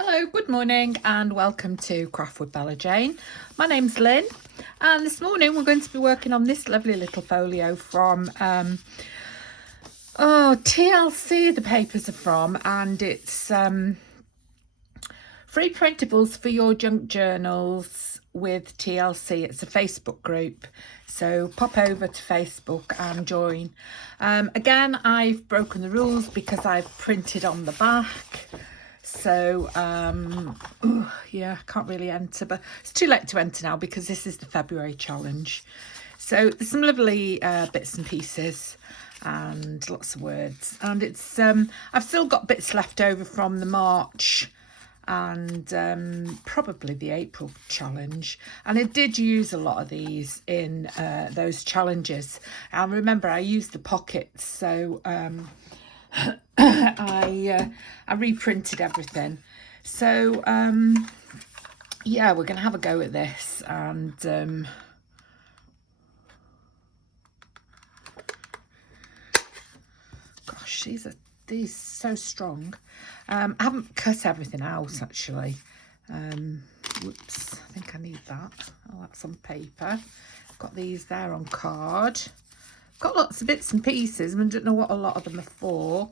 Hello, good morning and welcome to Craft with Bella Jane. My name's Lynn and this morning we're going to be working on this lovely little folio from TLC the papers are from, and it's free printables for your junk journals with TLC. It's a Facebook group, so pop over to Facebook and join. Again, I've broken the rules because I've printed on the back. So, yeah, I can't really enter, but it's too late to enter now because this is the February challenge. So there's some lovely bits and pieces and lots of words. And it's, I've still got bits left over from the March and probably the April challenge. And I did use a lot of these in those challenges. And remember, I used the pockets, so... I reprinted everything. So yeah, we're gonna have a go at this, and gosh, these so strong. I haven't cut everything out actually. Whoops, I think I need that. Oh, that's on paper. Got these there on card. Got lots of bits and pieces, and I don't know what a lot of them are for.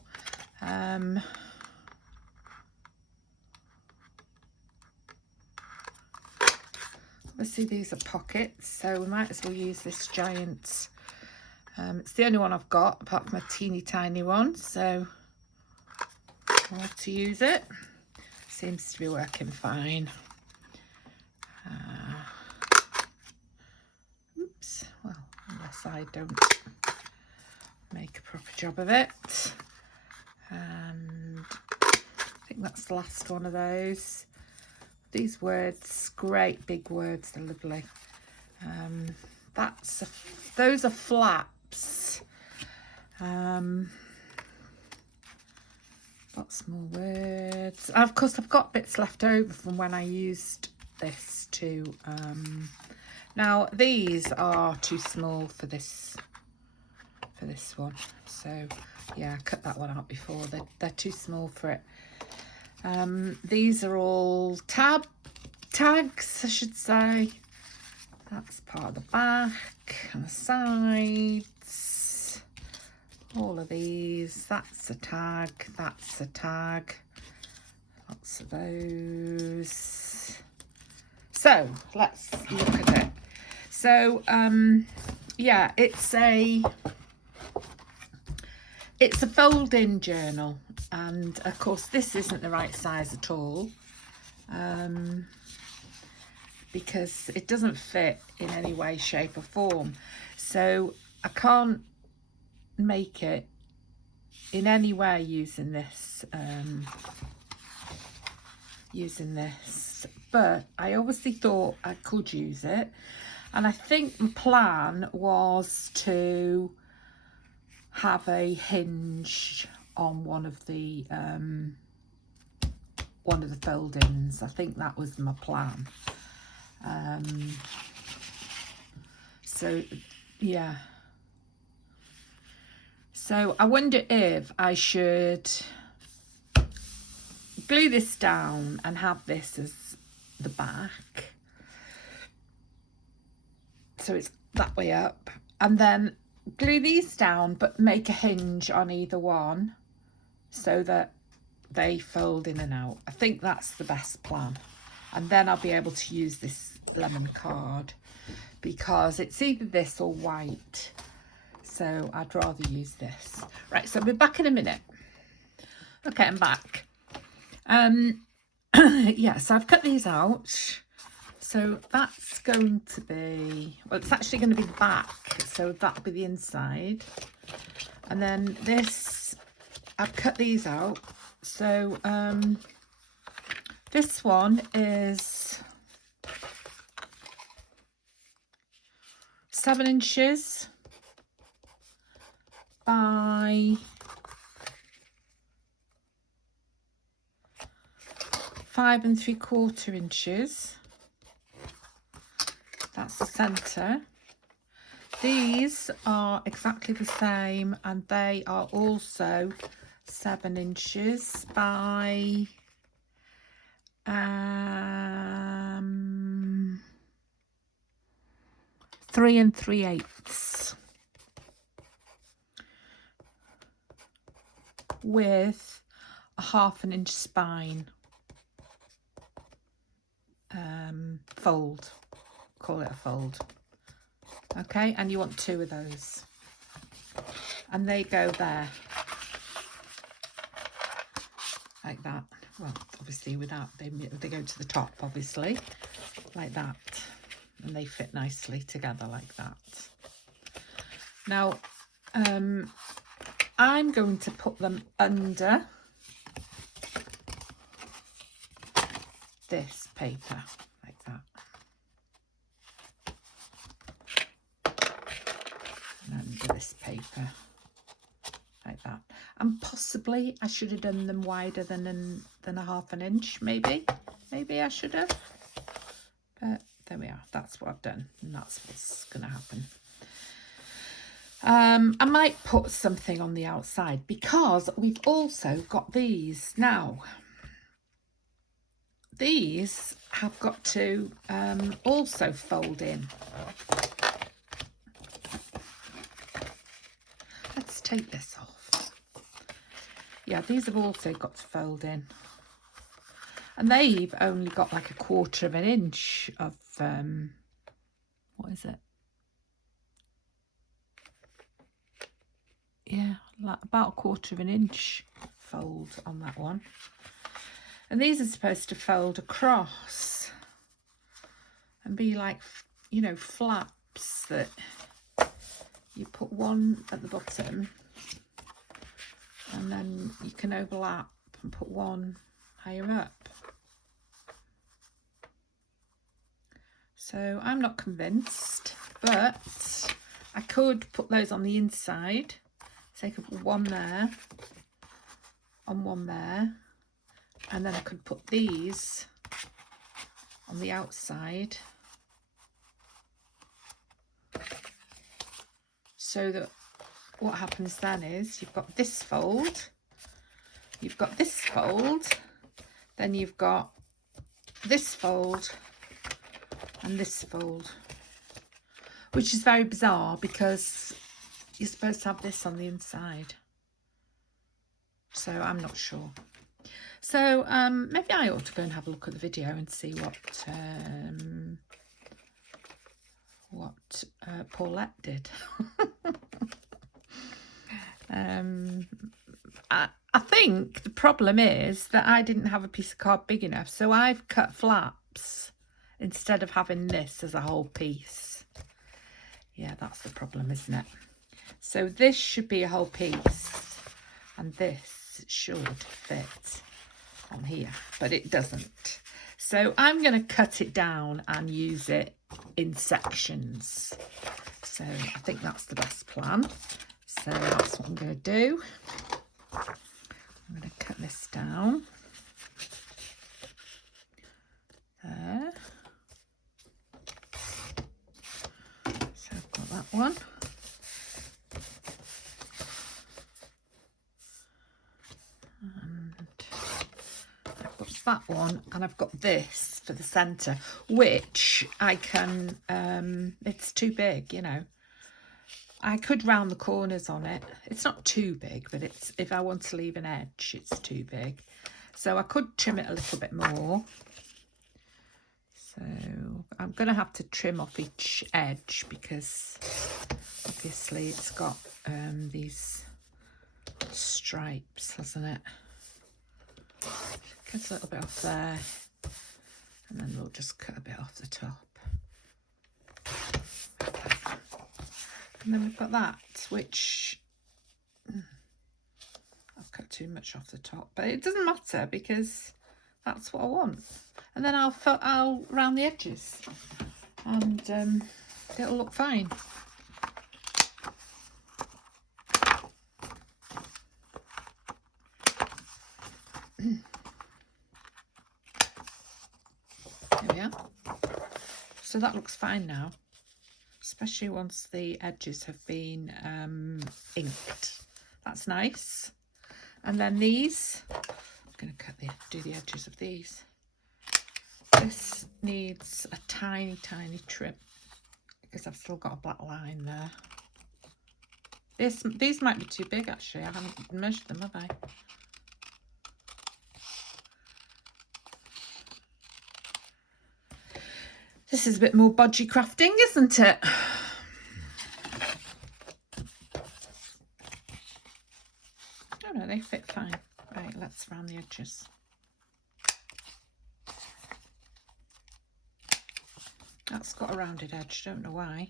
Obviously these are pockets, so we might as well use this giant. It's the only one I've got apart from a teeny tiny one, so I'll have to use it. Seems to be working fine. Oops, well, unless I don't make a proper job of it. And I think that's the last one of those. These words, great big words, they're lovely. Those are flaps. Lots more words. Of course, I've got bits left over from when I used this too. Now these are too small for this one, so yeah, I cut that one out before. They're too small for it. These are all tags, I should say. That's part of the back and the sides. All of these. That's a tag. That's a tag. Lots of those. So let's look at it. So yeah, it's a fold-in journal, and of course this isn't the right size at all, because it doesn't fit in any way, shape or form. So I can't make it in any way using this, but I obviously thought I could use it, and I think my plan was to have a hinge on one of the fold-ins. I think that was my plan. So yeah, so I wonder if I should glue this down and have this as the back, so it's that way up, and then glue these down but make a hinge on either one so that they fold in and out. I think that's the best plan, and then I'll be able to use this lemon card because it's either this or white, so I'd rather use this. Right, so I'll be back in a minute. Okay, I'm back. Yeah, so I've cut these out. So that's going to be, well, it's actually going to be the back, so that'll be the inside. And then this, I've cut these out. So this one is 7 inches by 5 3/4 inches. That's the centre. These are exactly the same, and they are also 7 inches by 3 3/8 with a 1/2 inch spine fold. Call it a fold. Okay, and you want 2 of those, and they go there like that. Well, obviously without, they go to the top, obviously, like that, and they fit nicely together like that. Now I'm going to put them under this paper like that, and under this paper like that. And possibly I should have done them wider than a 1/2 inch, maybe I should have, but there we are. That's what I've done, and that's what's gonna happen. I might put something on the outside because we've also got these now. These have got to also fold in. Let's take this off. Yeah, these have also got to fold in, and they've only got like a 1/4 inch of what is it? Yeah, like about a 1/4 inch fold on that one. And these are supposed to fold across and be like, you know, flaps that you put one at the bottom, and then you can overlap and put one higher up. So I'm not convinced, but I could put those on the inside. So I could put one there and one there, and then I could put these on the outside, so that what happens then is you've got this fold, you've got this fold, then you've got this fold and this fold, which is very bizarre because you're supposed to have this on the inside. So I'm not sure. So maybe I ought to go and have a look at the video and see what Paulette did. I think the problem is that I didn't have a piece of card big enough, so I've cut flaps instead of having this as a whole piece. Yeah, that's the problem, isn't it? So this should be a whole piece, and this should fit on here, but it doesn't. So I'm going to cut it down and use it in sections. So I think that's the best plan. So that's what I'm going to do. I'm going to cut this down there. So I've got that one. And I've got that one, and I've got this for the centre, which I can, it's too big, you know. I could round the corners on it. It's not too big, but it's, if I want to leave an edge, it's too big. So I could trim it a little bit more. So I'm going to have to trim off each edge because obviously it's got these stripes, hasn't it? Cut a little bit off there, and then we'll just cut a bit off the top. And then we've got that, which I've cut too much off the top, but it doesn't matter because that's what I want. And then I'll round the edges, and it'll look fine. There we are. So that looks fine now, especially once the edges have been inked. That's nice. And then these, I'm going to do the edges of these. This needs a tiny trim because I've still got a black line there. These might be too big actually. I haven't measured them, have I? This is a bit more bodgy crafting, isn't it? Oh no, they fit fine. Right, let's round the edges. That's got a rounded edge, don't know why.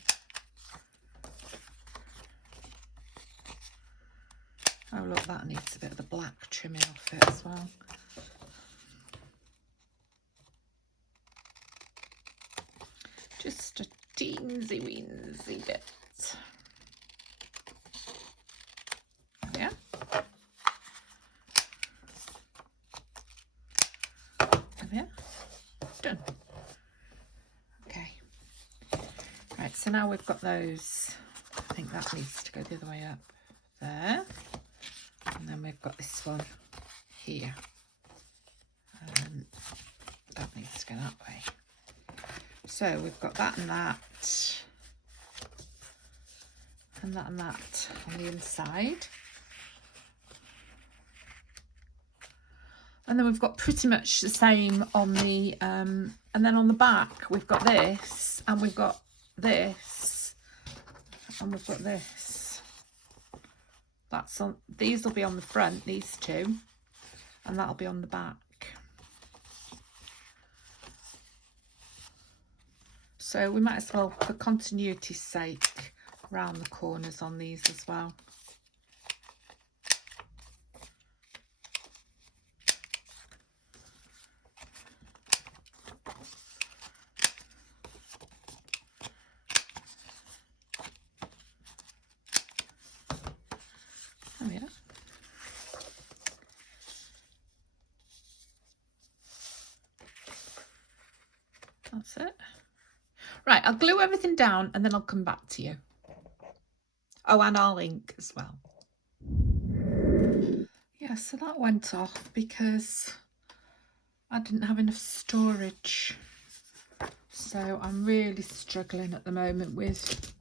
Oh look, that needs a bit of the black trimming off it as well. Just a teensy weensy bit. There we are. There we are. Done. Okay. Right, so now we've got those. I think that needs to go the other way up there. And then we've got this one here. That needs to go that way. So we've got that and that. And that and that on the inside. And then we've got pretty much the same on the, and then on the back, we've got this, and we've got this, and we've got this. That's on, these will be on the front, these two, and that'll be on the back. So we might as well, for continuity's sake, round the corners on these as well. There we are. That's it. Right, I'll glue everything down and then I'll come back to you. Oh, and I'll ink as well. Yeah, so that went off because I didn't have enough storage. So I'm really struggling at the moment with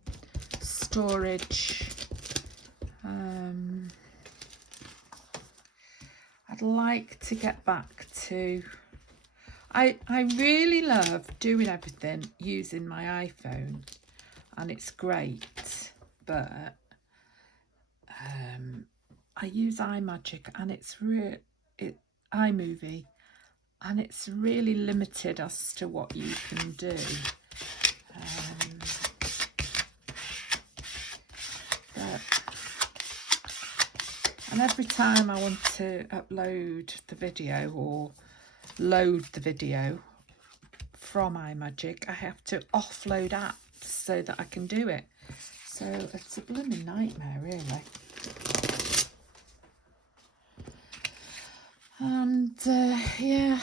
storage. I'd like to get back to... I really love doing everything using my iPhone, and it's great, but I use iMagic and it's iMovie, and it's really limited as to what you can do. And every time I want to upload the video or load the video from iMagic, I have to offload apps so that I can do it. So it's a blooming nightmare, really. And yeah,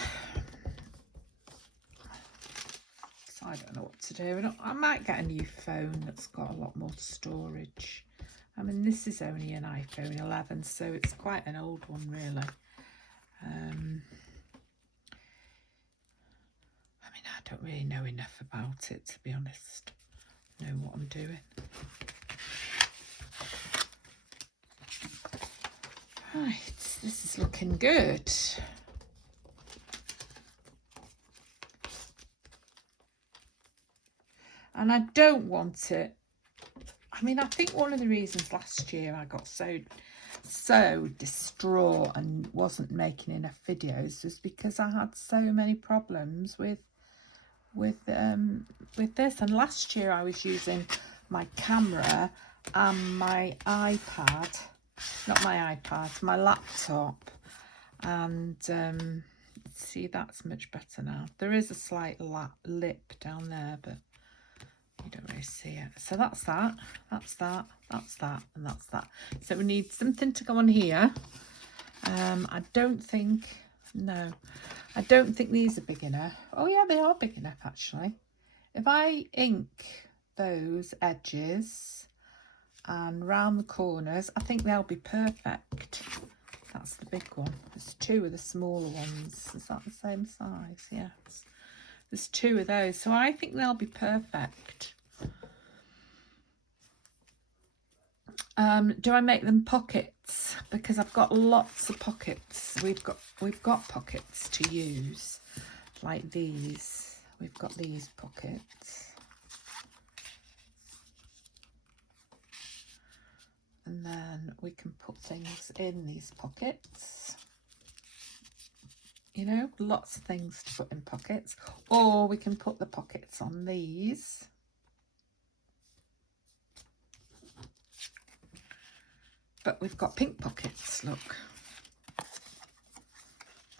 so I don't know what to do. I might get a new phone that's got a lot more storage. I mean, this is only an iPhone 11, so it's quite an old one, really. I mean, I don't really know enough about it, to be honest. Know what I'm doing. Right, this is looking good. And I don't want it. I mean, I think one of the reasons last year I got so distraught and wasn't making enough videos was because I had so many problems with this. And last year I was using my camera and my iPad, not my iPad, my laptop, and see, that's much better now. There is a slight lip down there, but you don't really see it. So that's that, that's that, that's that, and that's that. So we need something to go on here. I don't think these are big enough. Oh yeah, they are big enough actually. If I ink those edges and round the corners, I think they'll be perfect. That's the big one. There's two of the smaller ones. Is that the same size? Yes. There's 2 of those, so I think they'll be perfect. Do I make them pockets? Because I've got lots of pockets. We've got pockets to use, like these. We've got these pockets. And then we can put things in these pockets. You know, lots of things to put in pockets. Or we can put the pockets on these. But we've got pink pockets, look.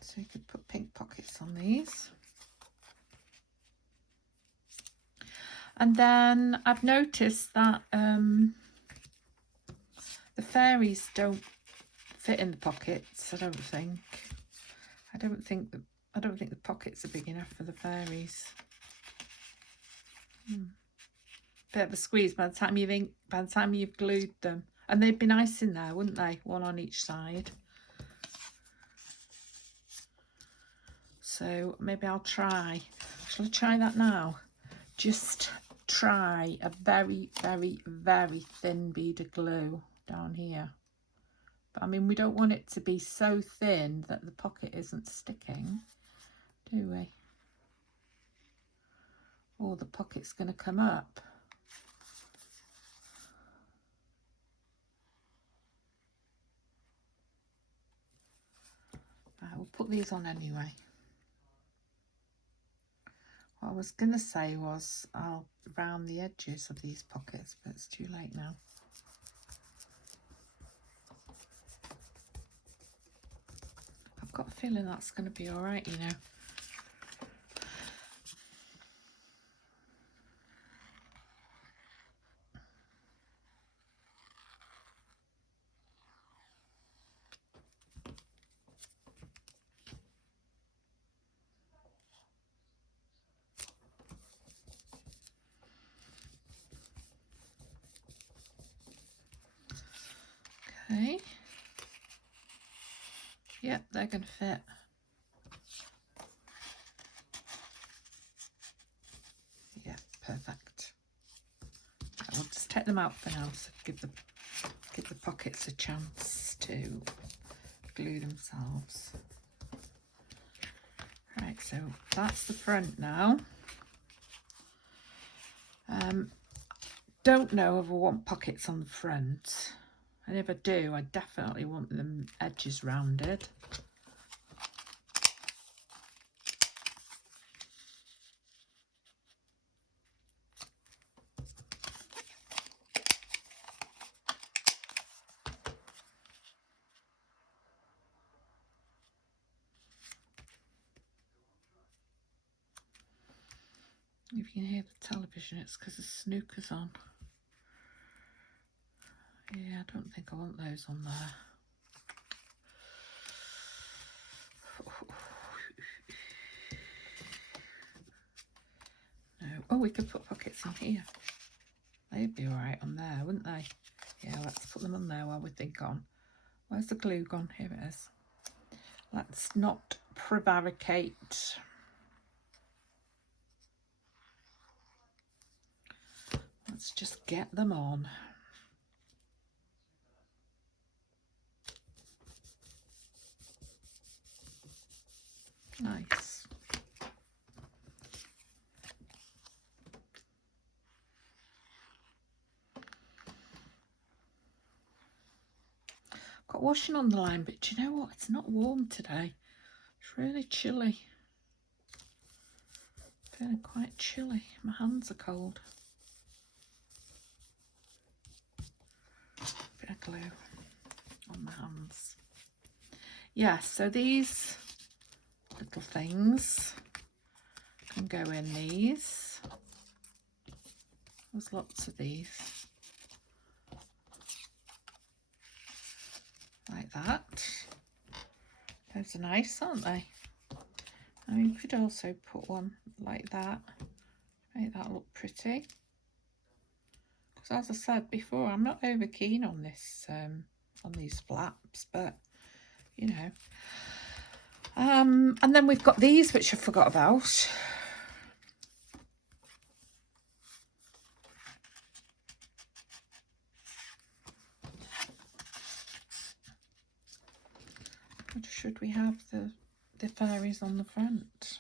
So you could put pink pockets on these. And then I've noticed that the fairies don't fit in the pockets, I don't think. I don't think the pockets are big enough for the fairies. Bit of a squeeze by the time you've glued them. And they'd be nice in there, wouldn't they? One on each side. So maybe I'll try. Shall I try that now? Just try a very, very, very thin bead of glue down here. But I mean, we don't want it to be so thin that the pocket isn't sticking, do we? Or the pocket's going to come up. Right, we'll put these on anyway. What I was going to say was I'll round the edges of these pockets, but it's too late now. I've got a feeling that's going to be all right, you know. Okay. Yep, they're going to fit. Yeah, perfect. Okay, we'll just take them out for now, so give the pockets a chance to glue themselves. Right, so that's the front now. Don't know if I want pockets on the front. And if I do, I definitely want the edges rounded. If you can hear the television, it's because the snooker's on. Yeah, I don't think I want those on there. No. Oh, we could put pockets in here. They'd be all right on there, wouldn't they? Yeah, let's put them on there while we think on. Where's the glue gone? Here it is. Let's not prevaricate. Let's just get them on. Nice. Got washing on the line, but do you know what? It's not warm today. It's really chilly. Feeling quite chilly. My hands are cold. Bit of glue on my hands. Yeah, so these little things can go in these. There's lots of these. Like that. Those are nice, aren't they? I mean, you could also put one like that, make that look pretty. Because as I said before, I'm not over keen on this, on these flaps, but you know. And then we've got these, which I forgot about. should we have the fairies on the front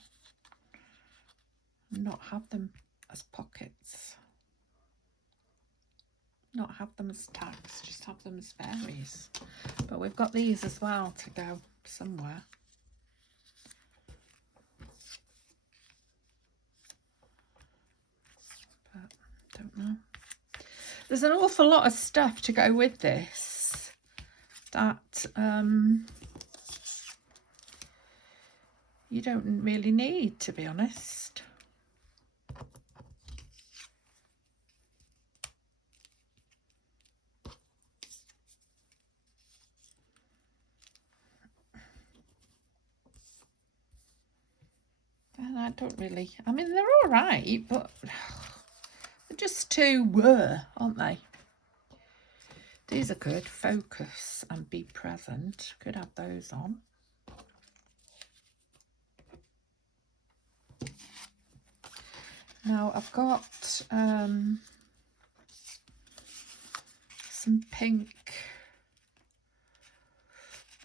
and not have them as pockets? Not have them as tags, just have them as fairies. But we've got these as well to go somewhere. But don't know. There's an awful lot of stuff to go with this that you don't really need, to be honest. And I don't really, I mean, they're all right, but they're just too aren't they? These are good. Focus and be present. Could have those on. Now I've got some pink.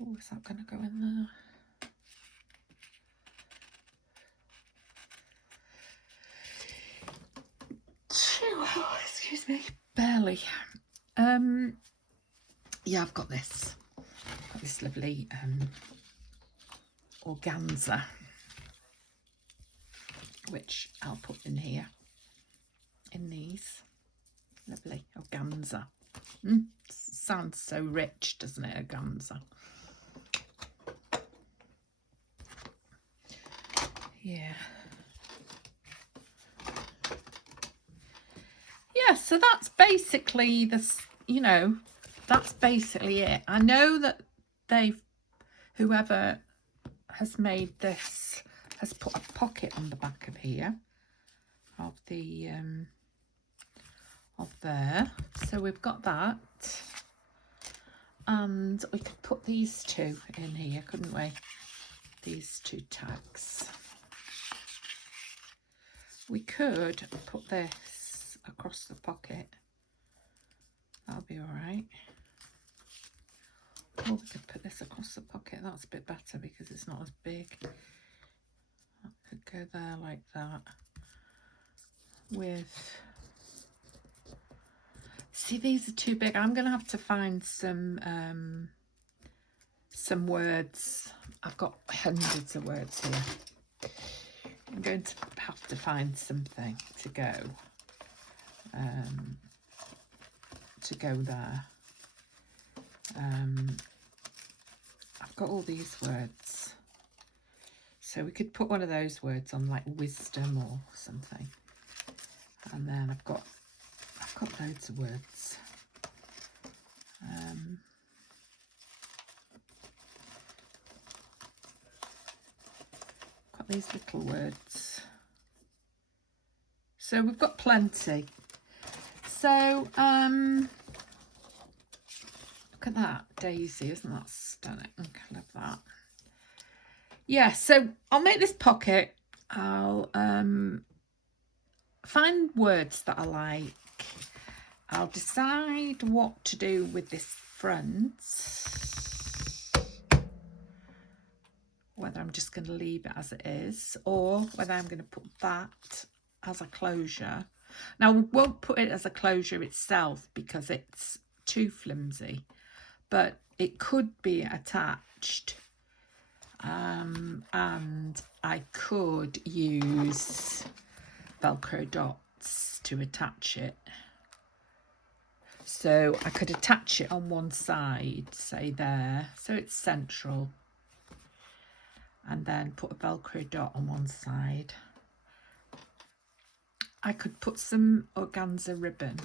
Oh, is that going to go in there? Oh, excuse me, barely. Yeah, I've got this. Got this lovely organza, which I'll put in here. In these, lovely organza. Sounds so rich, doesn't it? Organza. Yeah. Yeah, so that's basically this, you know, that's basically it. I know that whoever has made this has put a pocket on the back of here of the of there. So we've got that, and we could put these two in here, couldn't we? These two tags. We could put this across the pocket. That'll be all right. Or we could put this across the pocket. That's a bit better because it's not as big. That could go there like that. With, see, these are too big. I'm going to have to find some words. I've got hundreds of words here. I'm going to have to find something to go there. I've got all these words, so we could put one of those words on, like wisdom or something. And then I've got loads of words. Got these little words. So we've got plenty. So look at that daisy, isn't that stunning? I love that. Yeah, so I'll make this pocket. I'll find words that I like. I'll decide what to do with this front. Whether I'm just going to leave it as it is, or whether I'm going to put that as a closure. Now, we won't put it as a closure itself because it's too flimsy, but it could be attached. And I could use Velcro dots to attach it. So I could attach it on one side, say there, so it's central. And then put a Velcro dot on one side. I could put some organza ribbon.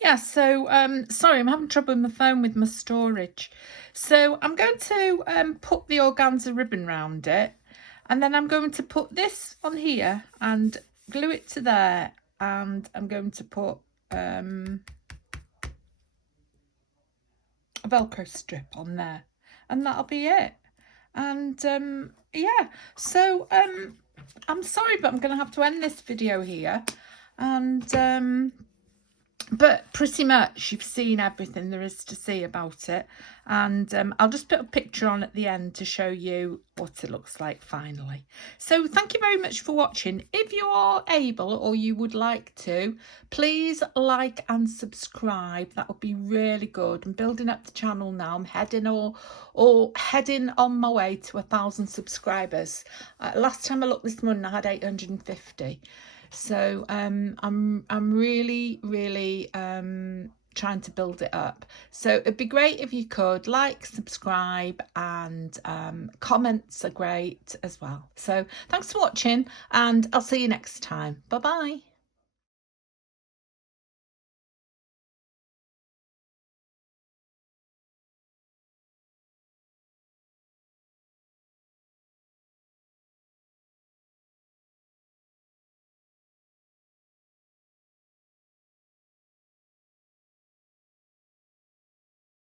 Yeah, so sorry, I'm having trouble with my phone with my storage. So I'm going to put the organza ribbon round it, and then I'm going to put this on here and glue it to there, and I'm going to put a Velcro strip on there, and that'll be it. And yeah, so I'm sorry, but I'm going to have to end this video here, and But pretty much you've seen everything there is to see about it, and I'll just put a picture on at the end to show you what it looks like finally. So thank you very much for watching. If you are able or you would like to, please like and subscribe. That would be really good. I'm building up the channel now. I'm heading heading on my way to 1,000 subscribers. Last time I looked this morning I had 850. So I'm really trying to build it up. So it'd be great if you could like, subscribe, and comments are great as well. So thanks for watching, and I'll see you next time. Bye bye.